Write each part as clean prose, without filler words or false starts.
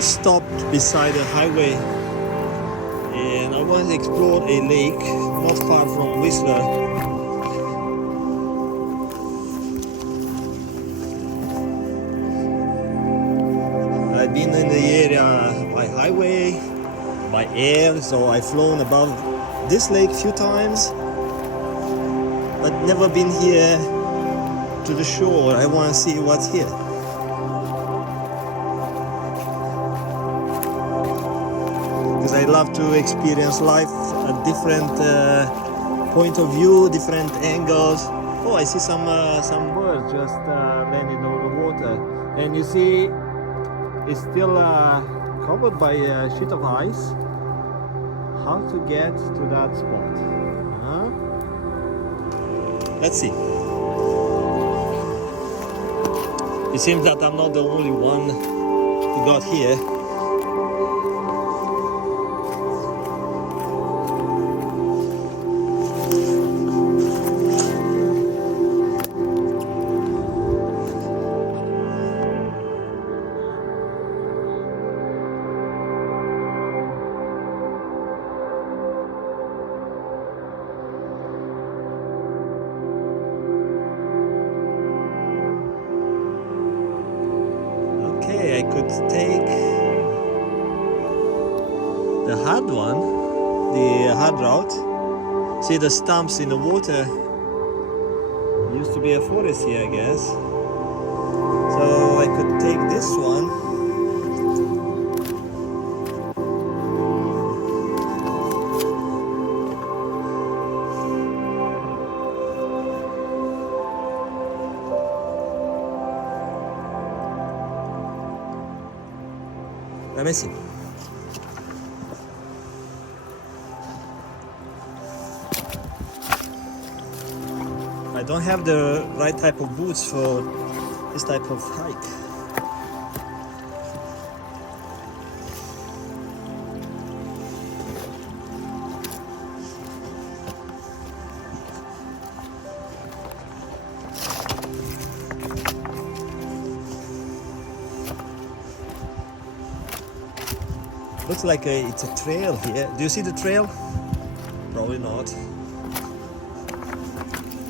stopped beside a highway and I want to explore a lake not far from Whistler. I've been in the area by highway, by air, so I've flown above this lake a few times, but never been here to the shore. I want to see what's here. Because I love to experience life at different point of view, different angles. Oh, I see some birds just landing on the water, and you see it's still covered by a sheet of ice. How to get to that spot? Let's see. It seems that I'm not the only one who got here. I could take the hard one, the hard route. See the stumps in the water. Used to be a forest here, I guess. So I could take this one. Let me see. I don't have the right type of boots for this type of hike. Looks like it's a trail here. Do you see the trail? Probably not.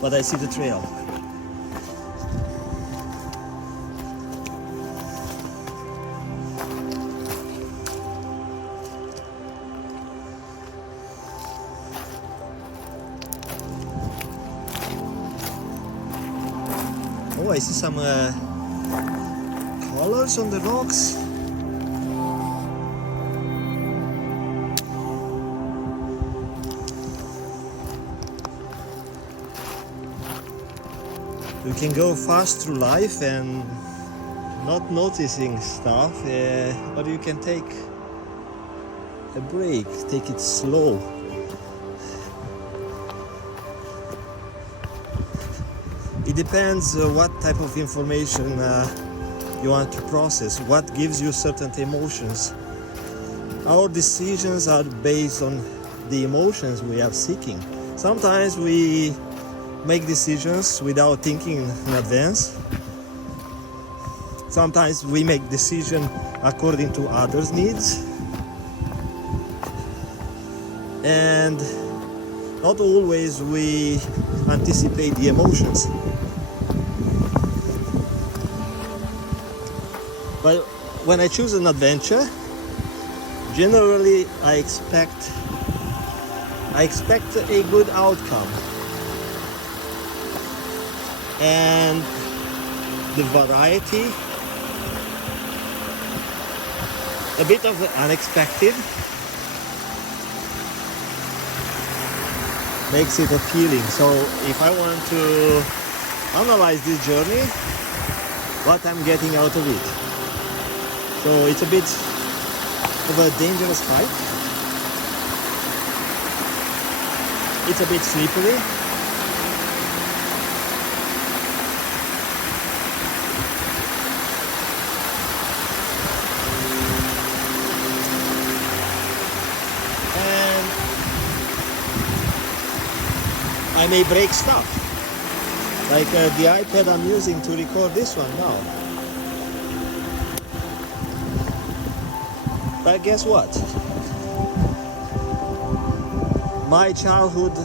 But I see the trail. Oh, I see some colors on the rocks. You can go fast through life and not noticing stuff, or you can take a break, take it slow. It depends what type of information you want to process, what gives you certain emotions. Our decisions are based on the emotions we are seeking. Sometimes we make decisions without thinking in advance. Sometimes we make decisions according to others' needs. And not always we anticipate the emotions. But when I choose an adventure, generally I expect a good outcome. And the variety, a bit of the unexpected, makes it appealing. So if I want to analyze this journey, what I'm getting out of it. So it's a bit of a dangerous hike. It's a bit slippery. I may break stuff, like the iPad I'm using to record this one now. But guess what? My childhood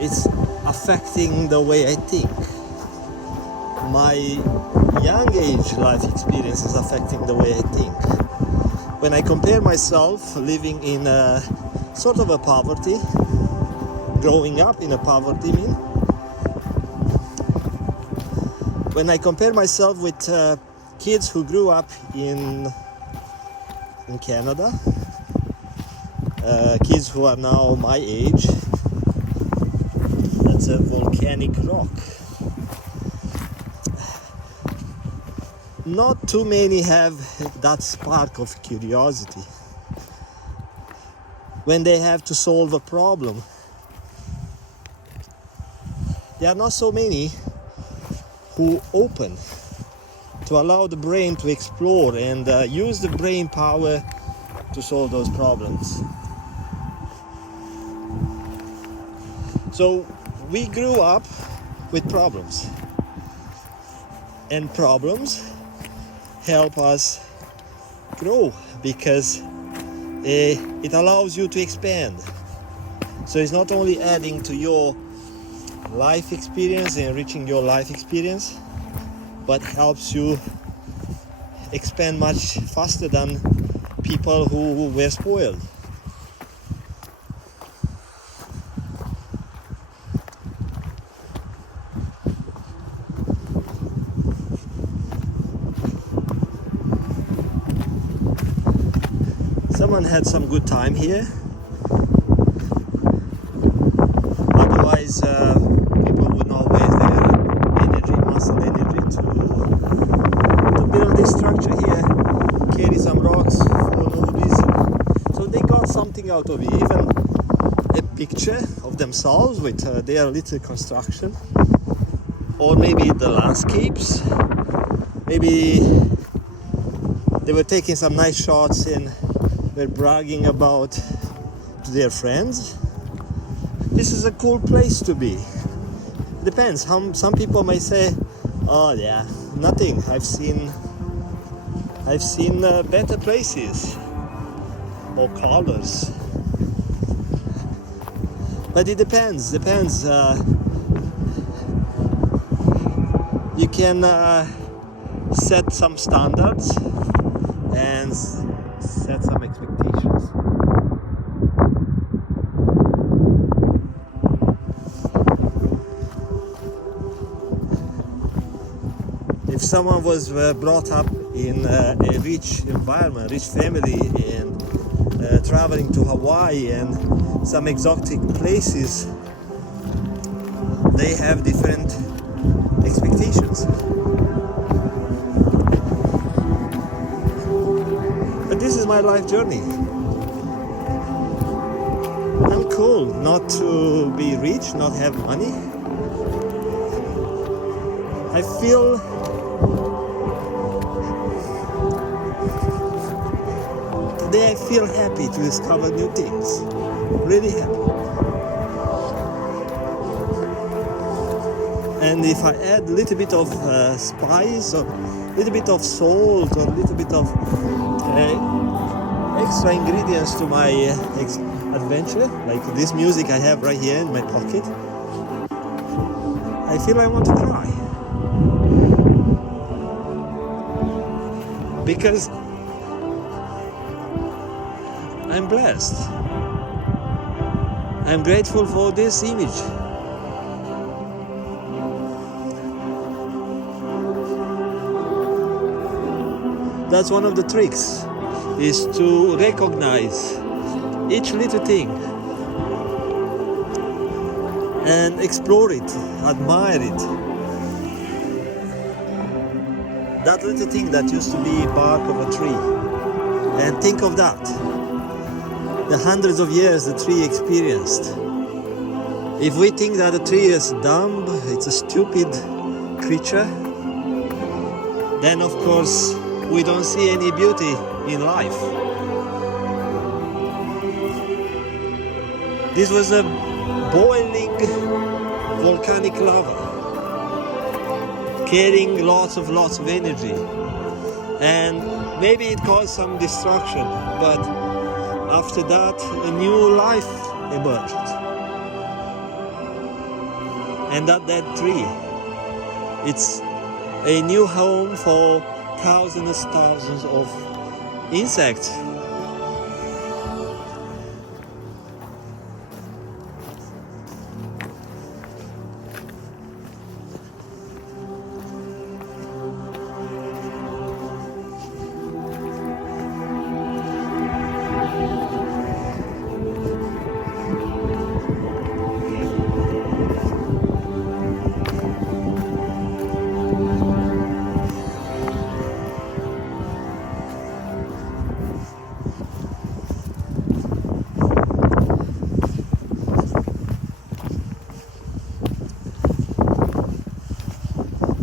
is affecting the way I think. My young age life experience is affecting the way I think. When I compare myself living in a sort of a poverty, growing up in a poverty mean, when I compare myself with kids who grew up in Canada, kids who are now my age, that's a volcanic rock. Not too many have that spark of curiosity when they have to solve a problem. There are not so many who open to allow the brain to explore and use the brain power to solve those problems. So we grew up with problems, and problems help us grow because it allows you to expand. So it's not only adding to your life experience, enriching your life experience, but helps you expand much faster than people who were spoiled. Someone had some good time here. Otherwise, people would not waste their energy, muscle energy, to build this structure here, carry some rocks for no reason. So they got something out of it, even a picture of themselves with their little construction, or maybe the landscapes. Maybe they were taking some nice shots and were bragging about to their friends. This is a cool place to be. Depends. Some people may say, "Oh yeah, nothing. I've seen better places, more colors." But it depends. You can set some standards and set some expectations. If someone was brought up in a rich environment, rich family, and traveling to Hawaii and some exotic places, they have different expectations. But this is my life journey. I'm cool not to be rich, not have money. I feel today I feel happy to discover new things. Really happy. And if I add a little bit of spice or a little bit of salt or a little bit of extra ingredients to my adventure, like this music I have right here in my pocket, I feel I want to cry. Because I'm blessed. I'm grateful for this image. That's one of the tricks, is to recognize each little thing and explore it, admire it. That little thing that used to be bark of a tree, and think of that, the hundreds of years the tree experienced. If we think that a tree is dumb, it's a stupid creature, then of course we don't see any beauty in life. This was a boiling volcanic lava, carrying lots of energy. and maybe it caused some destruction, but after that a new life emerged. And that tree, it's a new home for thousands of insects.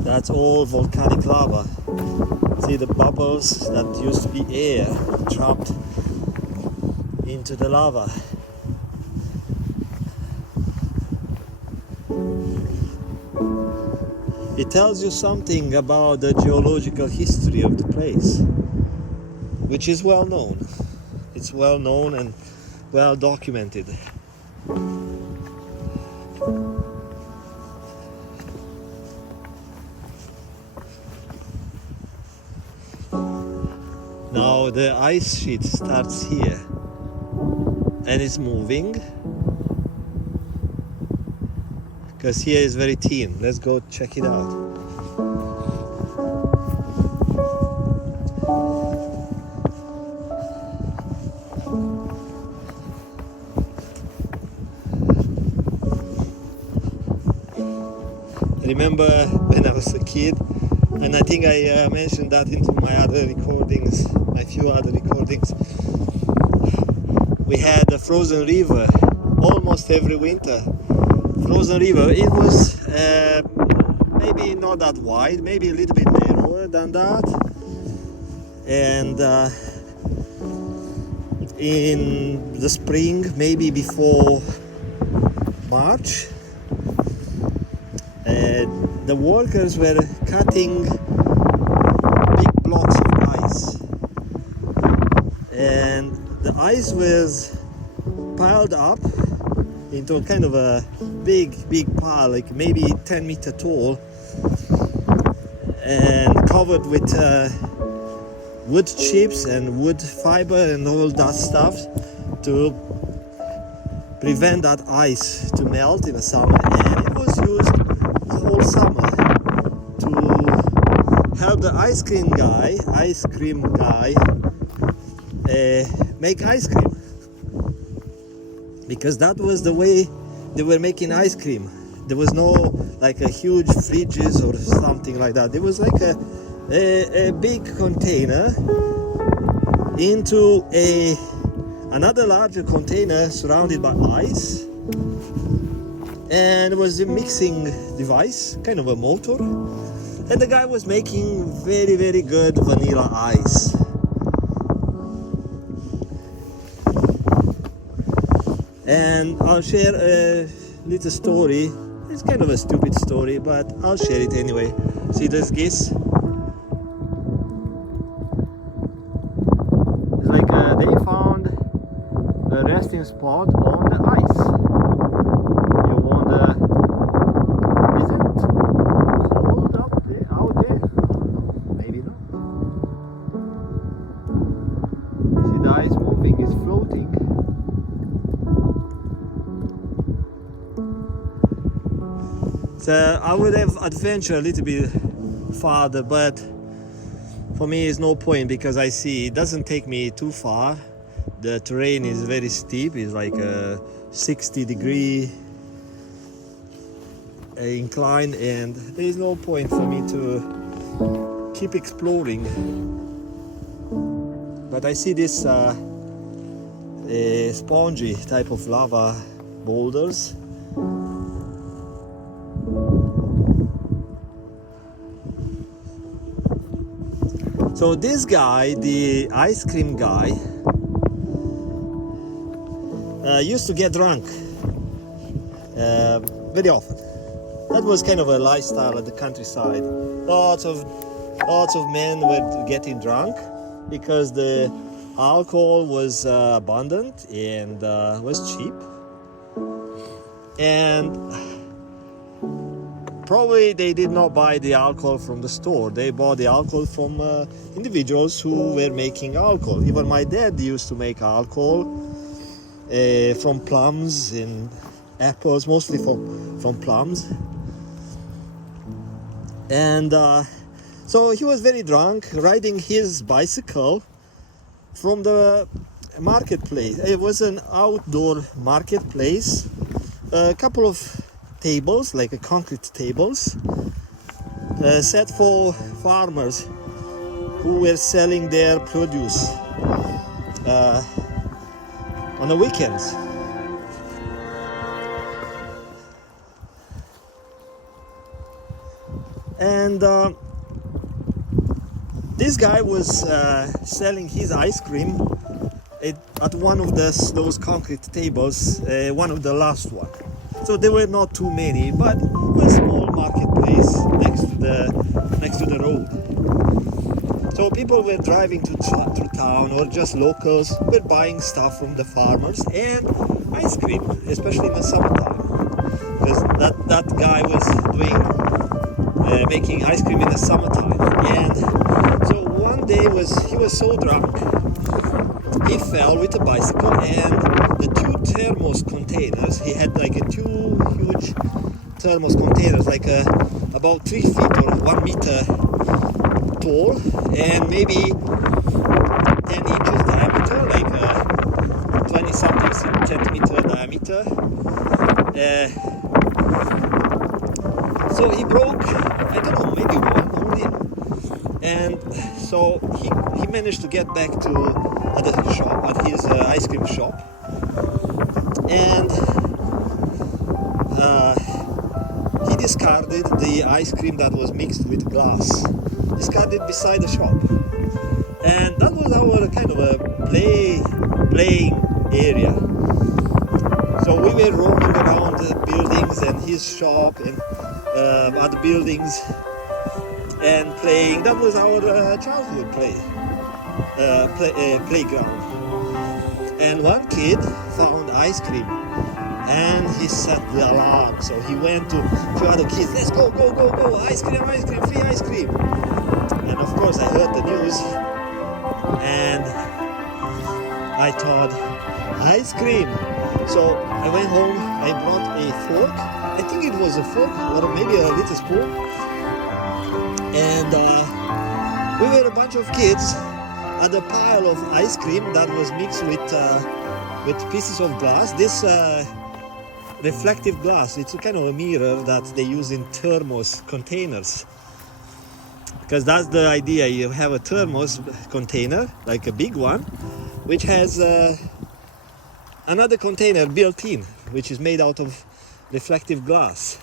That's all volcanic lava. See the bubbles that used to be air trapped into the lava. It tells you something about the geological history of the place, which is well known. It's well known and well documented. Now the ice sheet starts here and it's moving because here is very thin. Let's go check it out. I remember when I was a kid, and I think I mentioned that into my other recordings, my few other recordings. We had a frozen river almost every winter. Frozen river, it was maybe not that wide, maybe a little bit narrower than that. And in the spring, maybe before March, the workers were cutting big blocks of ice, and the ice was piled up into a kind of a big pile, like maybe 10 meter tall, and covered with wood chips and wood fiber and all that stuff to prevent that ice to melt in the summer. And it was used the whole summer to help the ice cream guy make ice cream, because that was the way they were making ice cream. There was no like a huge fridges or something like that. There was like a big container into another larger container surrounded by ice, and it was a mixing device, kind of a motor, and the guy was making very good vanilla ice. And I'll share a little story. It's kind of a stupid story, but I'll share it anyway. See this geese? It's like they found a resting spot on the ice. You wonder, is it cold out there? Maybe not. See the ice moving, it's floating. So I would have adventured a little bit farther, but for me it's no point, because I see it doesn't take me too far. The terrain is very steep. It's like a 60-degree incline, and there is no point for me to keep exploring. But I see this spongy type of lava boulders. So this guy, the ice cream guy, used to get drunk very often. That was kind of a lifestyle at the countryside. Lots of lots of men were getting drunk because the alcohol was abundant and was cheap. And probably they did not buy the alcohol from the store. They bought the alcohol from individuals who were making alcohol. Even my dad used to make alcohol from plums and apples, mostly from plums. And so he was very drunk, riding his bicycle from the marketplace. It was an outdoor marketplace. A couple of tables, like a concrete tables, set for farmers who were selling their produce on the weekends. And this guy was selling his ice cream at one of those concrete tables, one of the last one. So there were not too many, but it was a small marketplace next to the road. So people were driving through town, or just locals were buying stuff from the farmers and ice cream, especially in the summertime, because that guy was making ice cream in the summertime. And so one day he was so drunk, he fell with a bicycle, and the two thermos containers, he had like two huge thermos containers, like about 3 feet or 1 meter tall, and maybe 10 inches diameter, like 20 something centimeter diameter. So he broke, I don't know, maybe one only. And so he managed to get back at his ice cream shop, and he discarded the ice cream that was mixed with glass, discarded beside the shop. And that was our kind of a playing area. So we were roaming around the buildings and his shop and other buildings and playing. That was our childhood playground. And one kid found ice cream, and he set the alarm. So he went to other kids, let's go, ice cream, free ice cream. And of course I heard the news, and I thought, ice cream. So I went home, I brought a fork, I think it was a fork or maybe a little spoon, and we were a bunch of kids at a pile of ice cream that was mixed with pieces of glass. This reflective glass, it's a kind of a mirror that they use in thermos containers, because that's the idea. You have a thermos container, like a big one, which has another container built in, which is made out of reflective glass.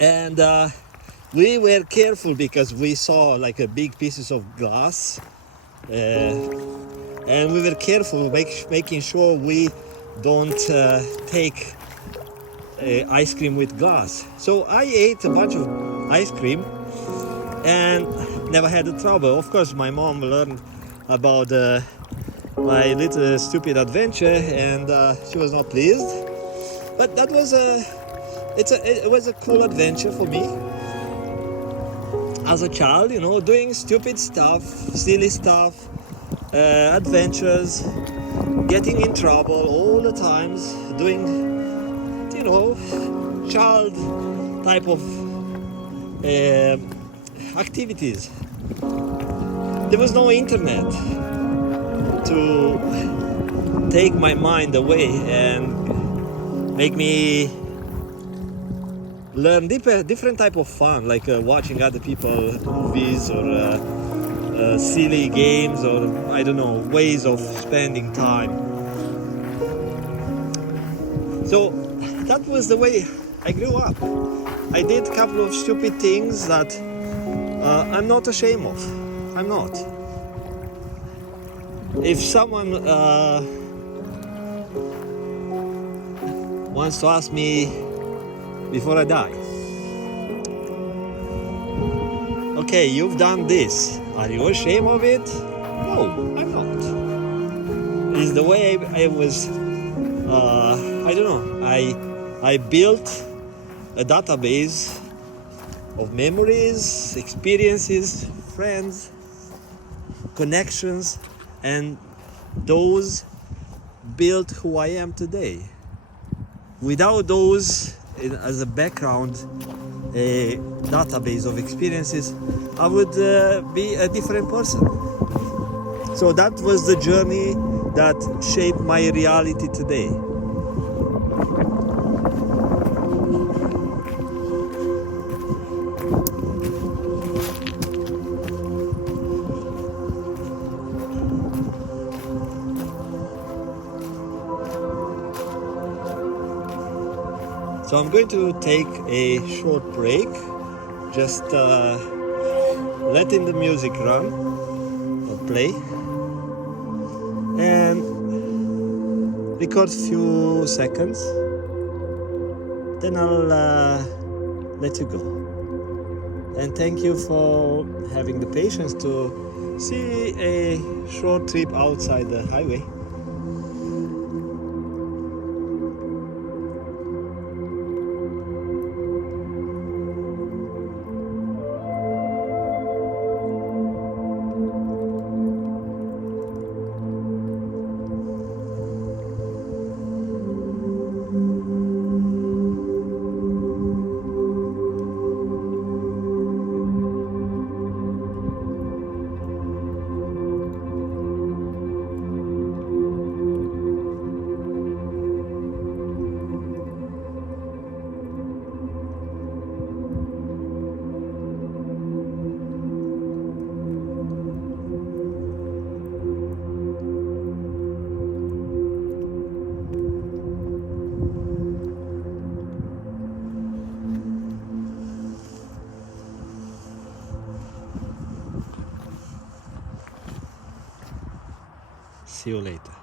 And we were careful because we saw like a big pieces of glass, and we were careful making sure we don't take ice cream with glass. So I ate a bunch of ice cream and never had a trouble. Of course, my mom learned about my little stupid adventure, and she was not pleased. But that was it was a cool adventure for me as a child, you know, doing stupid stuff, silly stuff, adventures, getting in trouble all the times, doing, you know, child type of activities. There was no internet to take my mind away and make me learn different type of fun, like watching other people movies, or silly games, or I don't know, ways of spending time. So that was the way I grew up. I did a couple of stupid things that I'm not ashamed of. I'm not. If someone wants to ask me before I die, okay, you've done this. Are you ashamed of it? No, I'm not. It's the way I was. I don't know. I built a database of memories, experiences, friends, connections, and those built who I am today. Without those as a background, a database of experiences, I would be a different person. So that was the journey that shaped my reality today. So I'm going to take a short break, just letting the music run or play, and record a few seconds. Then I'll let you go. And thank you for having the patience to see a short trip outside the highway. See you later.